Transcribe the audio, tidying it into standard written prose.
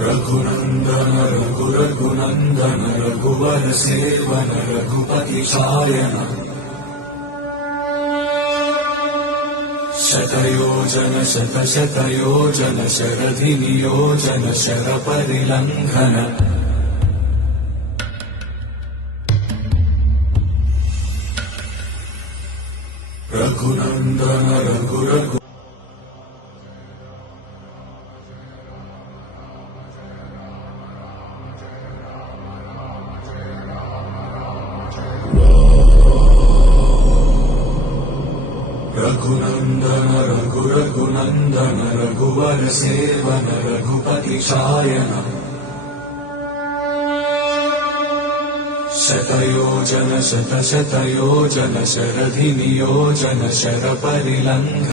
रघुनंदन रघुरघुनंदन रघुवर seven Raghupati Shayan शतयोजन शतशतयोजन शरधि नियोजन sir परिलंघन Raghunandan रघुरघु Raghunandan रघुरघुनंदन रघुवर seven Raghupati Shayan शतयोजन शतशतयोजन शरधि नियोजन sir परिलंघन